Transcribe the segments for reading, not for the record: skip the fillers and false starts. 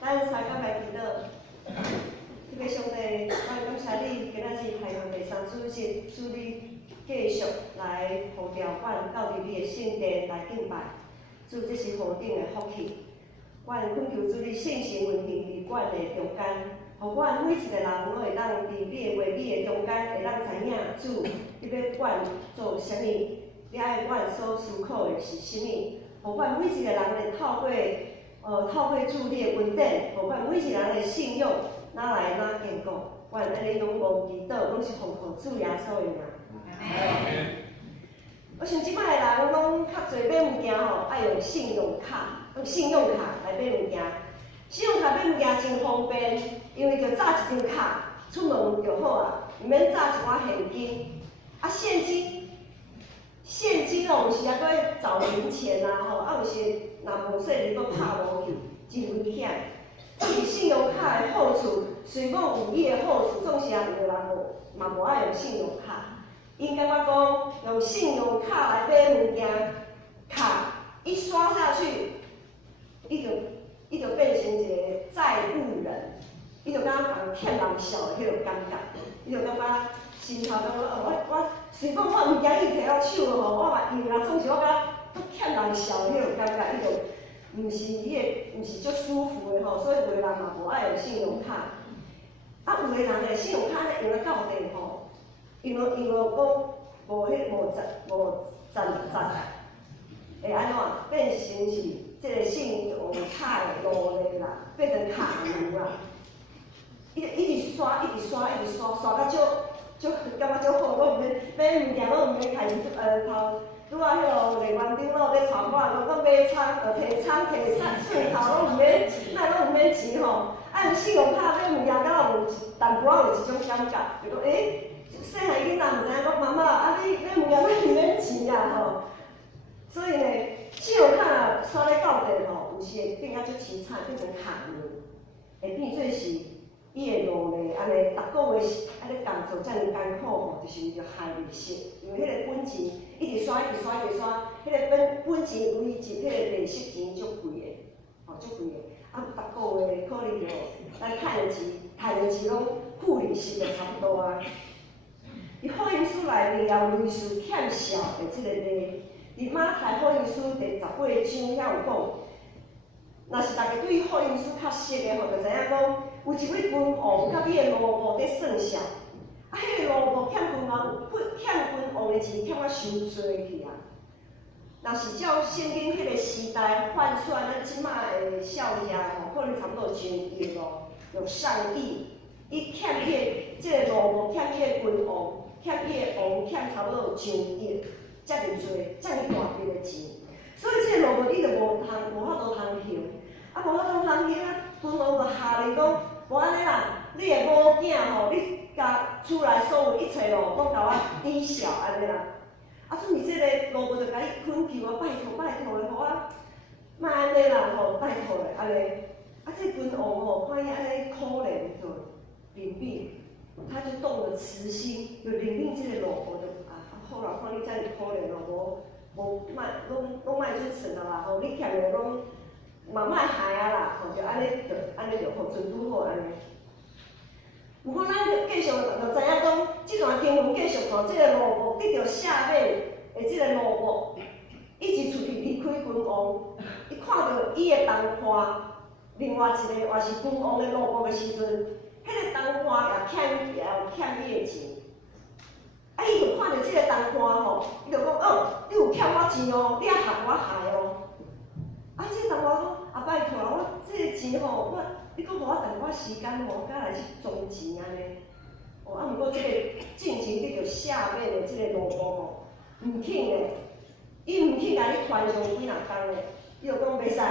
咱三甲来祈祷，迄个上帝，我感谢你，今仔日太阳第三主日，祝你继续来呼召阮到伫你的圣殿来敬拜，祝这是何等的福气！阮恳求主你圣神运行伫阮的中间，互阮每一个人拢会当伫你的话语的中间，会当知影主你要阮做啥物，你爱阮所思考的是啥物，互阮每一个人会透过主你的恩典，互阮每一个人的信用哪来哪坚固，阮安尼拢无祈祷，拢是奉靠主耶稣的名。我想即摆的人拢较侪买物件吼，爱用信用卡来买物件。信用卡买物件真方便，因为就扎一张卡出门就好啊，毋免扎一寡现金。啊，现金哦，有时啊，搁会找零钱啊，吼，啊，有时若无说你搁拍无去，真危险。这是信用卡的好处，虽讲有伊的好处，总是啊，有的人嘛无爱用信用卡。应该我讲用信用卡来买物件，卡一刷下去，伊就变成一个债务人，伊就感觉人欠人笑的迄种感觉，伊就感觉心头讲我虽讲我物件伊摕到手吼，我嘛用啊，总是我感觉欠人笑的迄种感觉，伊就毋是足舒服的吼，所以有的人嘛无爱用信用卡，啊有的人咧信用卡咧用到到底吼。因为讲无赚，会安怎变成是这个信用卡的奴隶啦，变成卡奴啦。一直刷，刷到就感觉足好，我毋免买物件，我毋免开头拄啊迄落丽园长老咧传我，讲买仓提顺头，拢毋免钱吼。啊，用信用卡买物件，敢若有淡薄仔有一种感觉，就讲细汉囡仔毋知影讲妈妈，啊你买物件买毋免钱啊吼，所以呢，信用卡刷咧到底吼，有时会变啊足凄惨，变成卡奴，会变做是伊的奴隶，安尼逐个月安尼工作遮尔艰苦吼，就是为着害利息，因为迄个本钱一直刷，迄个本钱为一迄个利息钱足贵的，吼足贵的，啊逐个月可能就咱趁的钱拢付利息就差不多啊。伫福音书内面有类似欠小的即个例，伫马太福音书第18章遐有讲，若是大家对于福音书较熟的吼，就知影讲有一位君王甲伊的奴仆在算账，啊，迄个奴仆欠君王的钱欠啊伤多去啊。若是照圣经迄个时代换算，咱即马的少爷吼，可能差不多1亿咯，有上亿。伊欠即个奴仆欠伊的君王。欠伊的王欠差不多有1亿，遮尔多，遮尔大笔的钱，所以这个奴仆伊就无法度通行，啊无法度通行啊，君王就下令讲，无安尼啦，你的某囝吼，你甲厝内所有一切咯，拢甲我抵消安尼啦。啊，所以这个奴仆就甲伊恳求啊，拜托的，互我莫安尼啦吼，拜托的安尼。啊，这君王吼，看伊安尼可怜，就怜悯。他就动了慈心，就怜悯这个奴仆，就好啦，看你遮尔可怜咯，拢莫准算啦吼，你欠的拢嘛莫害啊啦，吼，就安尼就好，准拄好安尼。不过咱就继续就知影讲，这段经文继续讲，这个奴仆得到下面的这个奴仆，一直出去离开君王，伊看到伊的同伴，另外一个也是君王的奴仆的时阵。迄个同伴也有欠伊的钱，啊，伊就看到即个同伴吼，伊就讲你有欠我钱哦，你也害我害哦。啊，即个同伴讲拜托啊，我即个钱吼，你搁互我等我时间吼，我才来去装钱安尼。哦，啊，毋过即个进前得到下面的即个奴仆吼，毋肯的，伊毋肯甲你宽容几若工的，伊就讲袂使，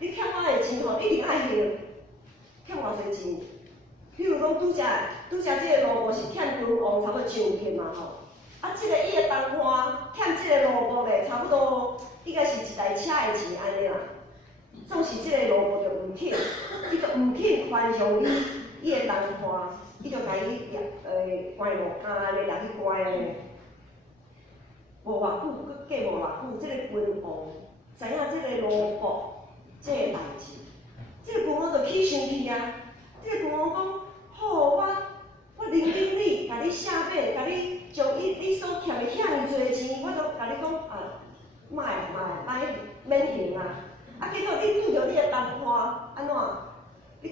你欠我的钱吼，一定爱还，欠偌济钱。比如讲，拄则即个奴仆是欠君王差不多1亿嘛吼，啊，即个伊的同伴欠即个奴仆咧，差不多应该是一台车的钱安尼啦。总是即个奴仆就毋肯，伊就毋肯宽容伊的同伴，伊就甲伊关落监安尼，掠去关安尼。无偌久，过无偌久，即个君王知影即个奴仆即个代志，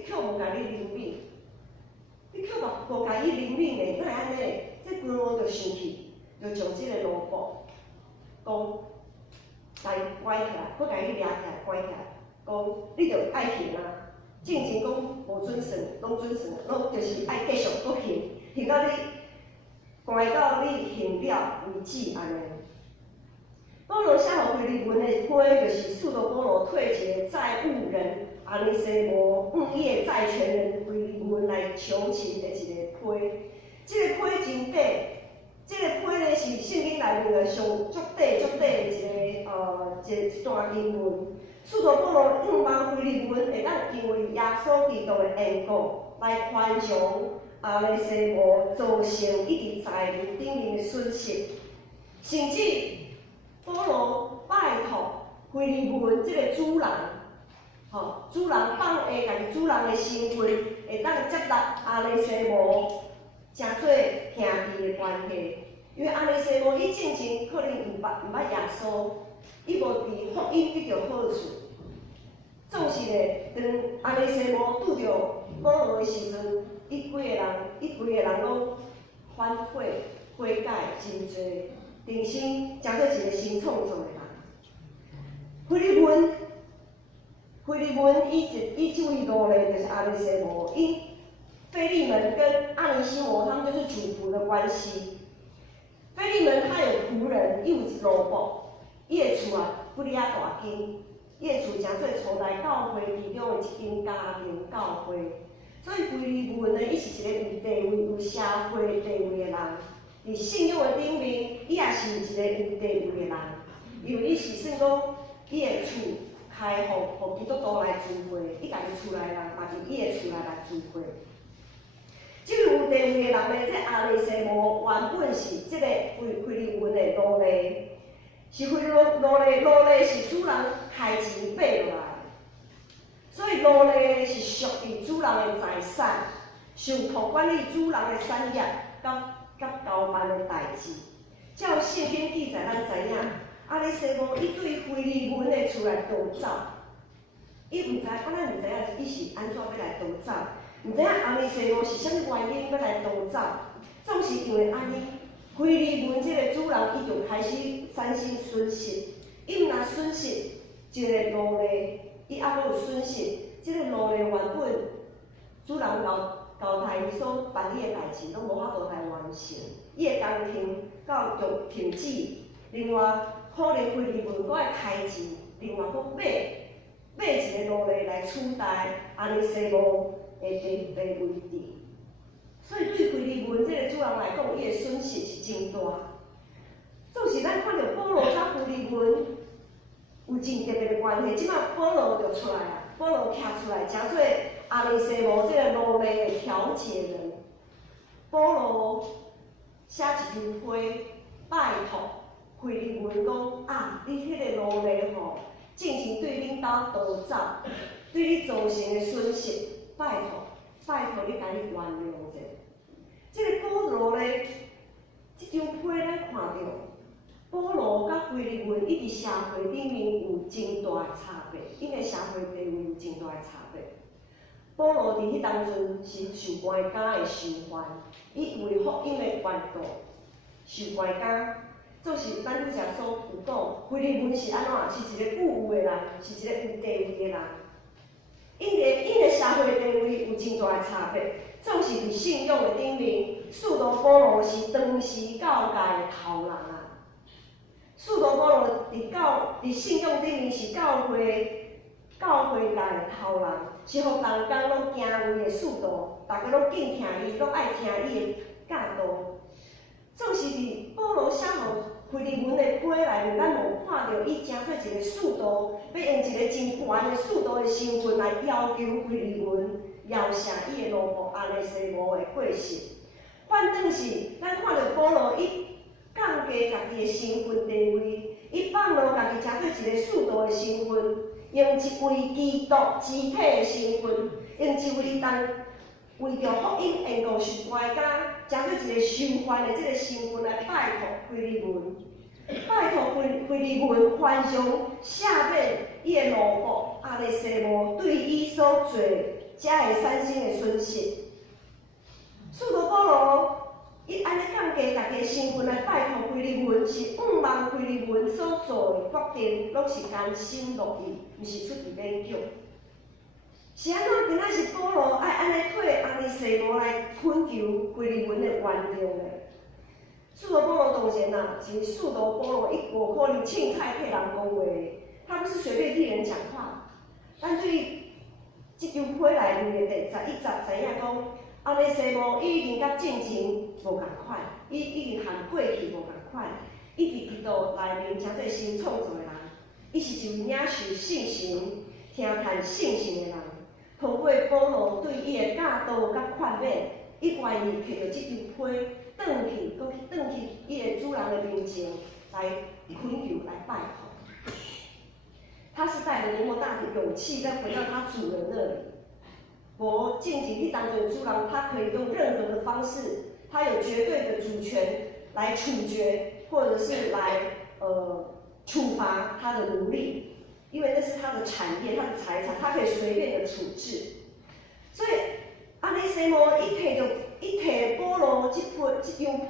扣无甲你灵敏，你扣无甲伊灵敏的，哪会安尼？这规路就生气，就将即个萝卜讲来拐起来，搁甲伊掠起来拐起来，讲你着爱行啊，正经讲无准算，拢准算，拢就是爱继续搁行，行到你拐到你行了为止安尼。保罗写互腓利门的批，就是使徒保罗退结债务人阿里西摩误业债权人腓利门来求情的一个批。这个批真短，这个批呢是圣经内面的上足短的一段经文。使徒保罗仰望腓利门会当因为耶稣基督的缘故来宽容阿里西摩造成一直财务顶面的损失，甚至保罗拜托腓利门这个主人，主人放下家己主人的身份，会当接纳阿里西摩，成做兄弟的关系。因为阿里西摩伊正前可能毋捌耶稣，伊无伫福音得到好处。总是咧，当阿里西摩拄着保罗的时阵，伊规个人拢反悔悔改真侪。定心成做一个新创造的人。腓利门伊这位奴隶就是阿里西摩，腓利门跟阿尼西摩他们就是主仆的关系。腓利门他有仆人，伊有一萝卜，伊的厝啊不哩啊大间，伊的厝诚做初代教会其中的一间家庭教会。所以腓利门呢，伊是一个有地位、有社会地位的人。伫信仰的顶面，伊也是一个有地位的人，因为伊是算讲伊的厝开放，互基督徒来聚会，伊家己厝内人嘛伫伊的厝内来聚会。这位有地位的人呢，这阿里西摩原本是这个腓利门的奴隶，是腓利门奴隶是主人开钱买落来，所以奴隶是属于主人的财产，受托管理主人的产业甲交办的代志，照圣经记载，咱知影阿里西摩伊对腓利门的厝来逃走，伊毋知，咱毋知影伊是安怎要来逃走，毋知影阿里西摩是啥物原因要来逃走，总是因为安尼，腓利门这个主人伊就开始产生损失，伊毋若损失一个奴隶，伊还阁有损失，这个奴隶原本主人交代伊所办理的代志，拢无法度来完成，伊的工程到就停止。另外，可能腓利门阁要开钱，另外阁买一个奴隶来取代阿里西摩的地位置。所以对腓利门这个主人来讲，伊的损失是真大。总是咱看到保罗甲腓利门有真特别的关系，即摆保罗就出来啊，保罗徛出来，诚做阿里西摩这个奴隶的调解人。保罗写一张批，拜托腓利门讲啊，你迄个奴隶吼，正前对恁兜逃走，对你造成的损失，拜托你甲伊原谅者。这个保罗呢，这张批咱看到。保罗甲腓利门，伊伫社会顶面有真大的差别，因个社会地位有真大的差别。保罗伫迄当阵是受关监的囚犯，伊为福音的缘故受关监，就是咱拄则所有讲，腓利门是安怎？是一个富有的人，是一个有地位的人。因个社会地位有真大的差别，总是伫信仰的顶面，使徒保罗是当时教界的头人啊。使徒保罗伫信仰顶面是教会界的头人，是互人间拢敬畏的使徒，大家拢敬听伊，拢爱听伊的教导。总是伫保罗写互腓利门的批内面，咱无看到伊诚做一个使徒，要用一个真悬的使徒的身份来要求腓利门要赦伊的奴仆阿里西摩的过失。反正是咱看到保罗伊降低家己的身份地位，伊放落家己诚做一个使徒的身份，用一位基督肢体的身份，用一位为着福音缘故受关监，诚做一个受犯的这个身份来拜托腓利门，拜托腓利门宽容赦免伊的奴仆阿里西摩对伊所做遮个三星的损失。使徒保罗伊安尼降低家己的身份来拜托腓利门，是仰望腓利门所做的决定，拢是甘心乐意，毋是出于勉强。是安怎？今仔是保罗爱安尼替安尼西摩来恳求腓利门的原谅呢？使徒保罗当然啦，是使徒保罗伊无可能凊彩替人讲话，他不是随便替人讲话。但对于即张批内面的第11节知影讲，安尼西摩伊已经甲进前无共款，伊已经和过去无共款，伊伫基督内面诚做新创造的人，伊是一位领受信心、听谈信心的人。通过保罗对伊的教导甲劝勉，伊愿意摕着即张批，转去伊的主人的面前来恳求、来拜托。他是带着多么大的勇气，再回到他主人那里。我进前去当做主人，他可以用任何的方式，他有绝对的主权来处决，或者是来处罚他的奴隶。因为那是他的产业，他的财产，他可以随便的处置。所以安尼西摩伊摕保罗即张批，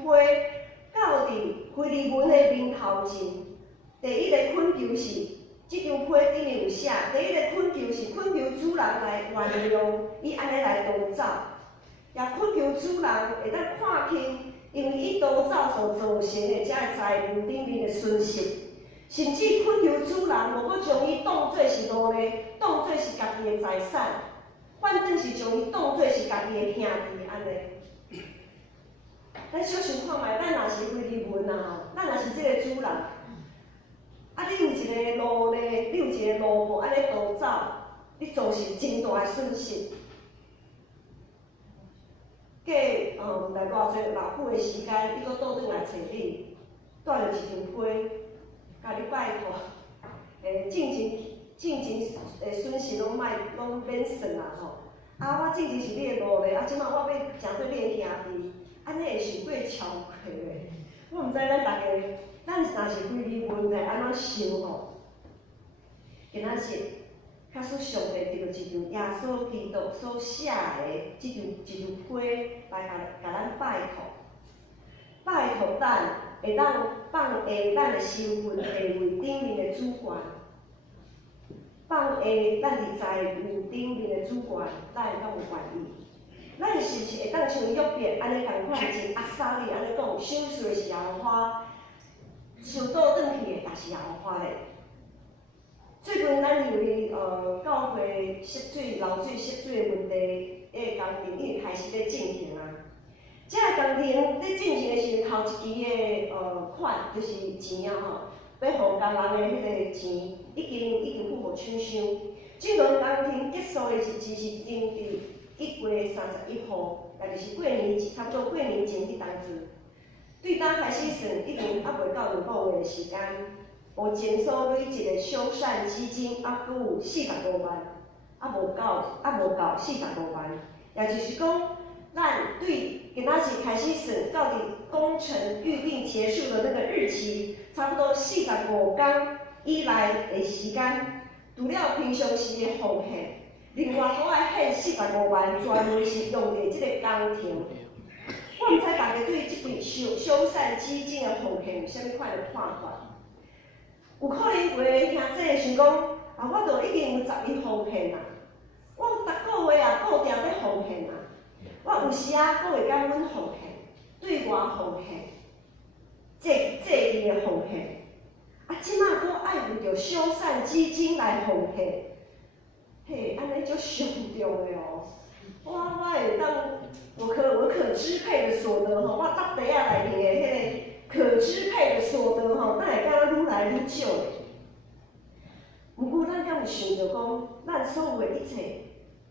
到伫腓利门的面头前，第一个恳求是，即张批顶面有写，第一个恳求是恳求主人来原谅伊安尼来逃走，也恳求主人会当看清，因为伊逃走所造成的遮个财务顶面的损失。甚至恳求主人，无阁将伊当作是奴隶，当作是家己的财产，反正是将伊当作是家己的兄弟安尼。咱小想看觅，咱若是腓利门啊，咱若是即个主人，啊，你有一个奴隶，你有一个奴仆安尼逃走，你造成真大的损失。过毋知偌济偌久的时间，伊阁倒转来找你，带着一张批。甲你拜托，进前损失拢免算啦吼。啊，我进前是你的奴隶，啊，即摆我要诚做你的兄弟，安尼会伤过超过的。我毋知咱大家，咱若是腓利门会安怎想吼？今仔日，假使上帝藉着一张耶稣基督所写的一张批来甲咱拜托咱。会当放下咱的身份地位顶面的主权，放下咱伫财务顶面的主权，咱会当有愿意？咱是毋是会当像约伯安尼共款，真阿萨利安尼讲，想事的是耶和华，想倒转去的也是耶和华咧。最近咱因为教会涉水、漏水、涉水的问题，工程已经开始咧进行啊。这个工程在进行的时候，头一期的款就是钱啊吼，要互工人的迄个钱已经付无厂商。这轮工程结束的日子是定伫1月31号，也就是过年差不多过年前迄当阵。对当开始算，已经还袂到2个月的时间，有前所累积的修缮基金还佫有45万，无够45万，也就是讲。咱对今仔日开始算，到底工程预定结束的那个日期，差不多45天以来的时间，除了平常时的奉献，另外还要献45万，专门是用伫这个工程。我毋知大家对这笔修缮基金的奉献有啥物款的看法？有可能有的兄弟想讲，啊，我都已经有12奉献啦，我逐个月啊固定要奉献啦。我有时啊，阁会甲阮奉献，对外奉献，这意的奉献。啊，即马阁爱为着修缮基金来奉献，嘿，安尼就上重的哦。我会当我可支配的所得吼，我搭底下内面的迄个可支配的所得吼，咱会敢愈来愈少的。毋过咱敢有想着讲，咱所有的一切，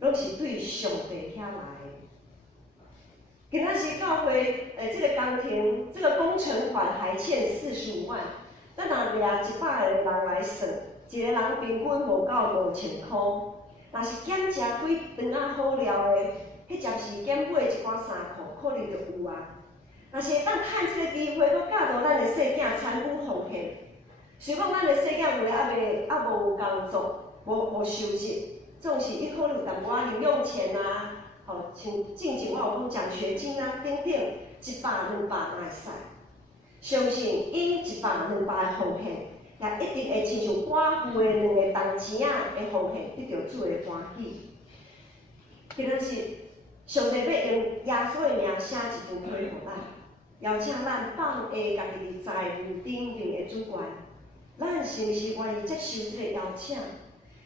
拢是对上帝遐来的。今仔日教会这个工程，这个工程款还欠45万，咱若掠100个人来算，一个人平均无到5000块。若是减食几顿仔好料的，迄暂时减买一寡衫裤，可能就有啊。若是会当趁这个机会，搁教导咱的细囝参与奉献。想讲咱的细囝为还无工作，无收入，总是伊可能有淡薄仔零用钱啊，吼，像进前我有讲奖学金啊，等等，100、200嘛会使。相信因100、200的奉献，也一定会亲像寡妇的2个铜钱仔的奉献，得到主的欢喜。今日是上帝要用耶稣的名写一张批互咱，邀请咱放下家己伫财务顶面的主权，咱是毋是愿意接受这个邀请？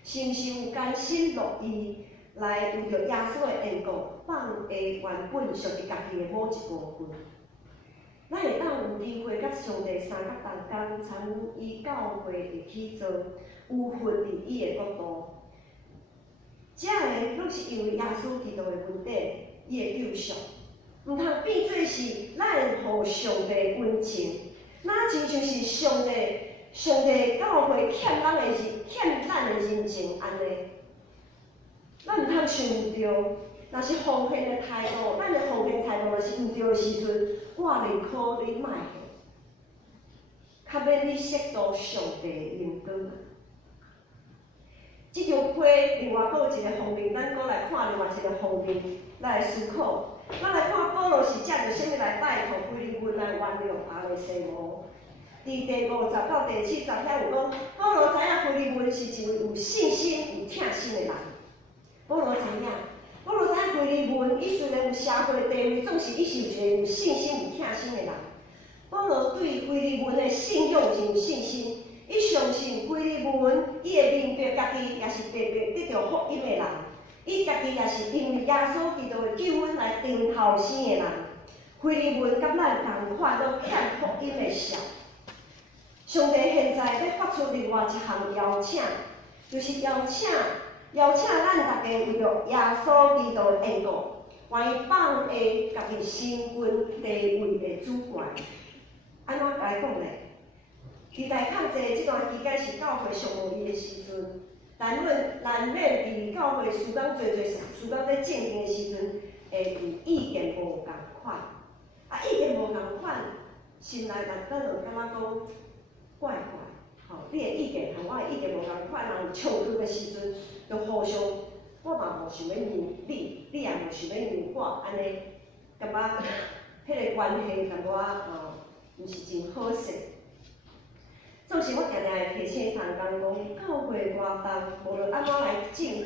是毋是有甘心乐意来为着耶稣的缘故，放下原本属于家己的某一部分？咱会当有机会甲上帝相合同工，参与伊教会的起造，有份伫伊的国度。这个拢是因为耶稣基督的恩典，伊的救赎，毋通变做是咱互上帝恩情，那亲像是上帝教会欠咱的人情安尼。咱毋通想着，若是奉献的态度，咱的奉献态度就是毋对的时阵，我宁可你卖去，较免你亵渎上帝的恩光。这张批另外阁有一个方面，咱阁来看另外一个方面，咱来思考。咱来看保罗是借着啥物来拜托腓利门来原谅阿里西姆。伫第50到第70遐有讲，保罗知影腓利门是一位有信心、有疼心的人。保罗知影腓利门，伊虽然有社会地位，总是伊是一个有信心、有疼心的人。保罗对腓利门的信用真有信心。伊相信腓利门，伊会明白家己也是白白得到福音的人，伊家己也是因为耶稣基督的救恩来定头生的人。腓利门甲咱同款，都欠福音的效。上帝现在要发出另外一项邀请，就是邀请咱大家为着耶稣基督的缘故，愿意放下家己身份地位的主权。安怎来讲呢？伫来抗战这段期间是教会上无力的时阵，难免伫教会事工做事工在进行的时阵，会有意见无共款。意见无共款，心内咱就感觉讲怪怪。你的意见和我的意见无共款，人冲突的时阵，就互相，我嘛无想要让你，你也无想要让我，安尼感觉迄个关系淡薄仔毋是真好势。总是我常常会提醒同工讲，教会活动无论安怎来进行，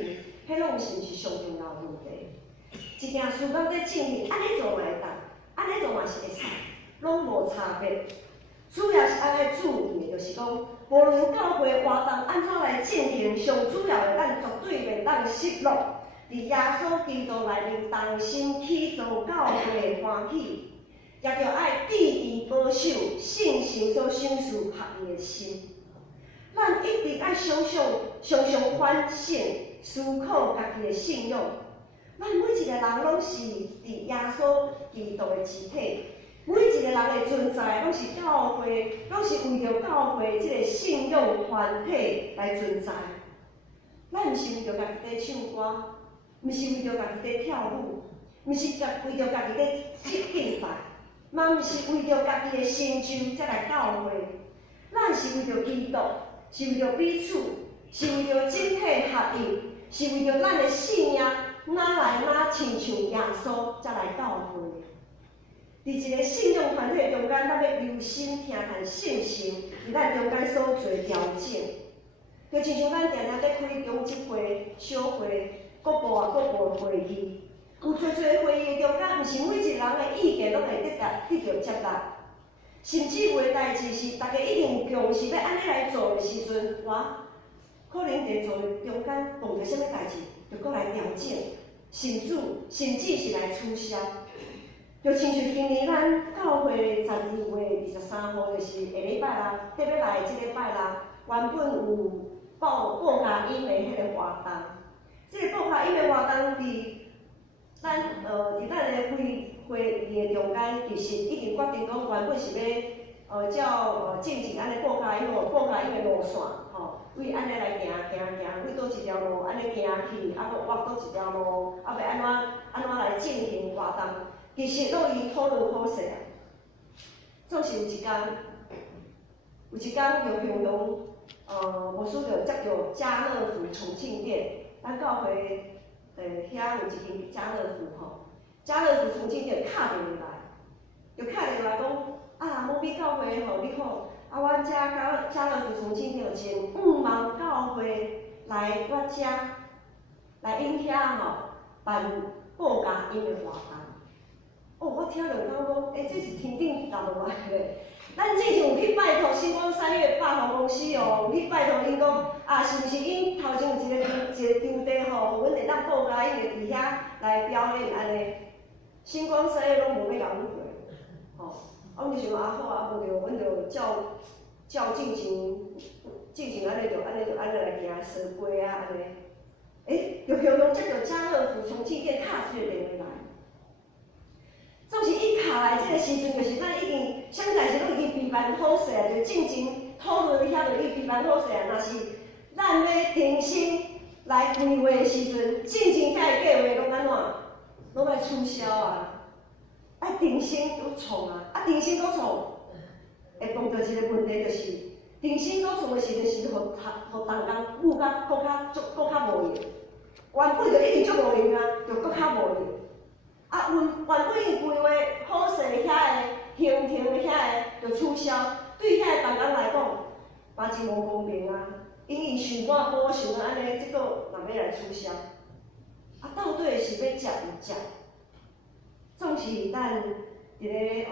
迄拢是毋是上重要问题。一件事工在进行，安尼做嘛会当，安尼做嘛是会使，拢无差别。主要是爱注意的，就是讲，无论教会活动安怎来进行，上主要的咱绝对袂当失落。伫耶稣基督内面同心起造教会的欢喜。也着爱注意保守圣神所赏赐合意的心。咱一直爱常常反省、思考家己的信仰。咱每一个人拢是伫耶稣基督的肢体，每一个人的存在拢是教会，拢是为着教会这个信仰团体来存在。咱毋是为着家己在唱歌，毋是为着家己在跳舞，毋是为着家己在敬拜。嘛毋是为着家己的成就才来教会，咱是为着基督，是为着彼此，是为着整体合一，是为着咱的信仰哪来哪亲像耶稣才来教会。伫一个信仰团体中间，咱要留心听谈圣神伫咱中间所做调整，就亲像咱常常在开中级会、小会、各部的会议。有侪会议的中间，毋是每一个人的意见拢会得到接纳，甚至有个代志是大家一定有共识要安尼来做的时阵，可能伫做的中间碰到啥物代志，就搁来调整，甚至是来取消。就亲像今年咱教会12月23号就是下礼拜啦，特别来即礼拜啦，原本有报佳音的迄个活动，即个报佳音的活动伫咱的会议的中间，其实已经决定讲，原本是要照正常安尼报佳音的路线，为安尼来行，为倒一条路安尼行去，搁挖倒一条路，要安怎来进行活动，其实拢已讨论好势啊。总是有一天就向无输着接着家乐福重庆店，咱教会遐有一间家乐福吼，家乐福重庆店敲电话来，就敲电话来讲啊，某某教会吼你好，啊阮遮家乐福重庆店有一个5万教会来我遮来因遐吼办报佳音的活动。哦，我听着感讲，这是天顶降落来的。咱之前有去拜托星光三月百货公司哦，有去拜托因讲啊，是毋是因头前有一个场地吼，阮会当报佳音会伫遐来表演安尼。星光三月拢无要甲阮过，吼，阮就想啊好啊，无着阮就照进前安尼就来行踅街啊安尼。就向接着家乐福重庆店敲出个电话来。总是一敲来这个时阵，就是咱已经啥代志拢已经备办好势啊，就进前讨论遐就已经备办好势啊。若是咱要定薪来规划的时阵，进前遐个计划拢安怎？拢来取消啊！定薪搁创啊！定薪搁创，会碰到一个问题，就是定薪搁创的时阵是互同工愈较搁较无用，原本就已经足无用啊，就搁较无用。原本伊规划好势遐个行程的遐个就取消，对遐个同工来讲，嘛真无公平啊！因伊想我补偿啊，安尼结果若要来取消，到底是要接毋接？总是咱伫咧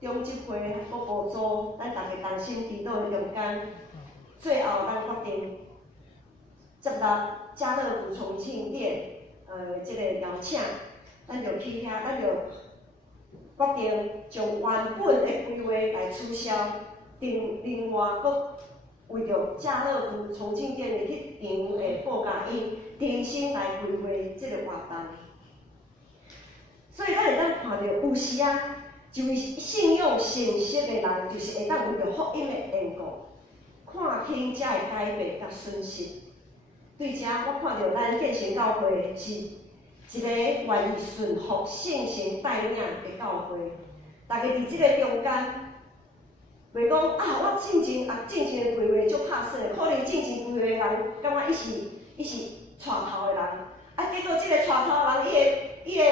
中执会各部组，咱大家同心祈祷的中间，最后咱决定接纳家乐福重庆店这个邀请。咱就去遐，咱就决定将原本的规划来取消，另外搁为着家乐福重庆店的迄场的报佳音，重新来规划这个活动。所以咱会当看到有时啊，一位信用诚实的人，就是会当为着福音的缘故，看清这个改变甲损失。对遮，我看到咱建成教会是一个愿意顺服、圣神带领的教会，大家伫即个中间，袂讲我进前的规划足拍算，可能进前规划的人感觉伊是带头的人，结果即个带头的人，伊的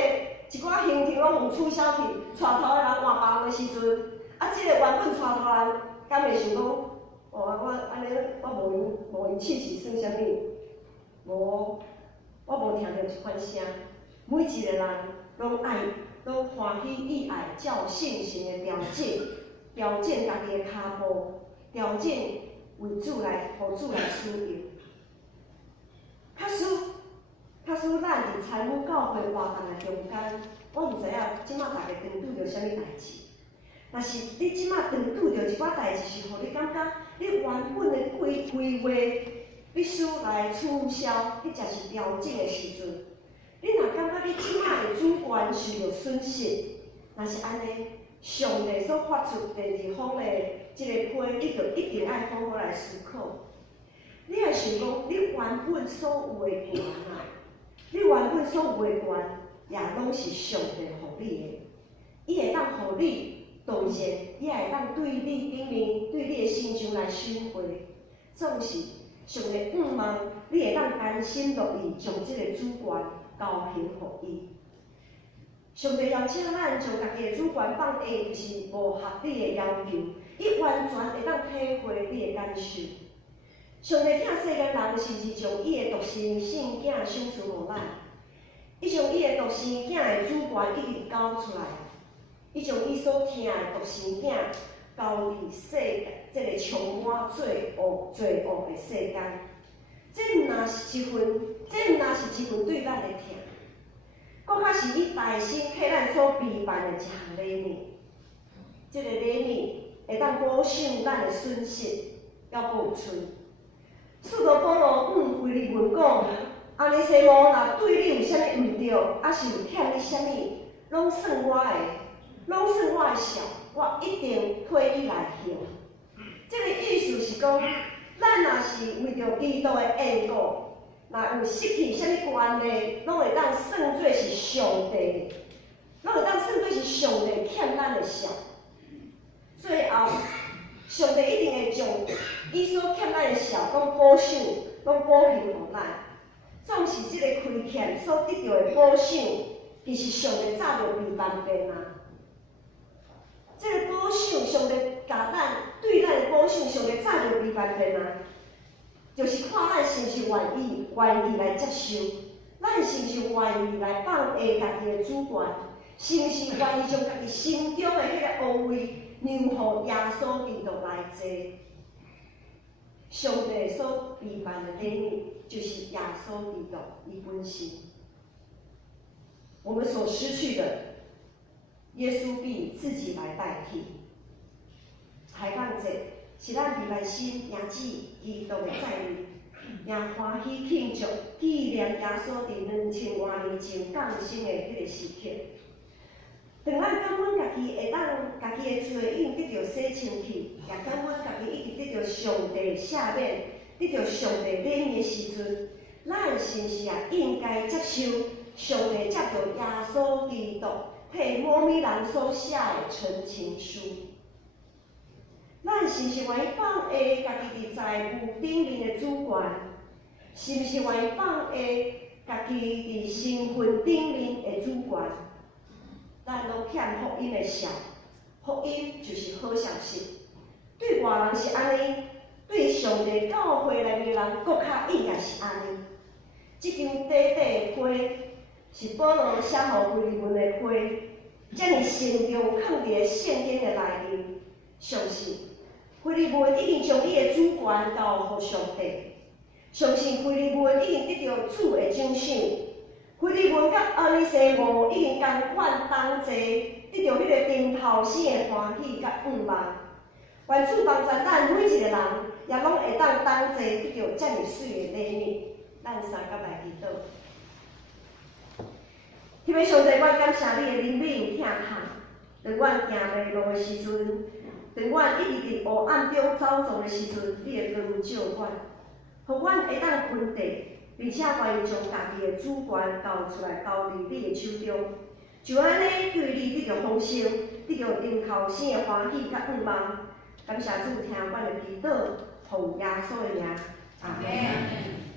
一寡行程拢互取消去，带头的人换别人的时阵，即个原本带头的人敢会想讲，我安尼我无因气是算啥物？我无听到一款声。每一个人拢欢喜意爱，照圣神的调整家己的脚步，调整为主来，互主来使用。假使咱伫财务教会活动的中间，我毋知影即马大家碰拄着啥物代志。若是你即马碰拄着一寡代志，是互你感觉你原本的规划必须来取消，迄才是调整的时阵。你若感觉你即摆的主权受到损失，若是安尼，上帝所发出第二封的即个批，你就一定爱好好来思考。你爱想讲，你原本所有的权啊，你原本所有的权，也拢是上帝予你的。伊会当予你，当然，伊也会当对你顶面，对你的心上来显回。总是上帝望你会当甘心乐意将即个主权交还予伊。上帝邀请咱将家己的主权放下，就是无合理的要求，伊完全会当体会你的感受。上帝疼世间人，是毋是将伊的独生圣囝赏赐予咱？伊将伊的独生囝的主权已经交出来，伊将伊所疼的独生囝交伫世界这个充满罪恶的世间。这毋是一份对咱的疼。搁较是伊大心替咱所备办的一项礼物，这个礼物会当补偿咱的损失，还阁有剩。使徒保罗为你问讲，安尼西摩若对你有啥物毋对，还是有欠你啥物，拢算我的小，我一定替你来还。这个意思是讲，咱若是为着基督的缘故。若有失去啥物关系，拢会当算作是上帝，欠咱的小。最后，上帝一定会将伊所欠咱的小拢补赏，拢补偿予咱。总是即个亏欠所得到的补赏，其实上帝早就未万变啊。即个补赏，上帝甲咱对咱的补赏，上帝早就未万变啊。就是看咱是毋是愿意来接受，咱是毋是愿意来放下家己的主权，是毋是愿意将家己心中的迄个王位让予耶稣基督来坐。上帝所备办的礼物，就是耶稣基督伊本身。我们所失去的，耶稣必自己来代替。海港节是咱备办新迎子基督的再临，也欢喜庆祝纪念耶稣伫2000多年前降生的迄个时刻。当咱感恩家己会当家己的罪已经得到洗清气，也感恩家己已经得到上帝赦免，得到上帝怜悯的时阵，咱是毋是也应该接受上帝接到耶稣基督替某米人所写的陈情书？咱是毋是愿意放下家己伫财务顶面的主权？是毋是愿意放下家己伫身份顶面的主权？咱拢欠福音的笑，福音就是好消息。对外人是安尼，对上帝教会内面人搁较应该是安尼。即张短短的批是保罗写予腓利门的批，遮尔慎重放伫圣经的内面，相信腓利门已经将伊的主权交予上帝，相信腓利门已经得到主的奖赏。腓利门甲安尼西姆已经共款同齐，得到迄个顶头生的欢喜甲盼望。愿主帮助咱每一个人，也拢会当同齐得到遮尔水的礼物。咱三甲来祈祷。天父上帝，我感谢你的怜悯疼痛，当阮行袂路的时阵，当阮一直伫黑暗中走走的时阵，你的光照阮，互阮会当分地。并且愿意将家己的主权交出来，交伫你的手中，就安尼对你得到丰盛，得到顶头生的欢喜甲盼望。感谢主听阮的祈祷，奉耶稣的名，阿门。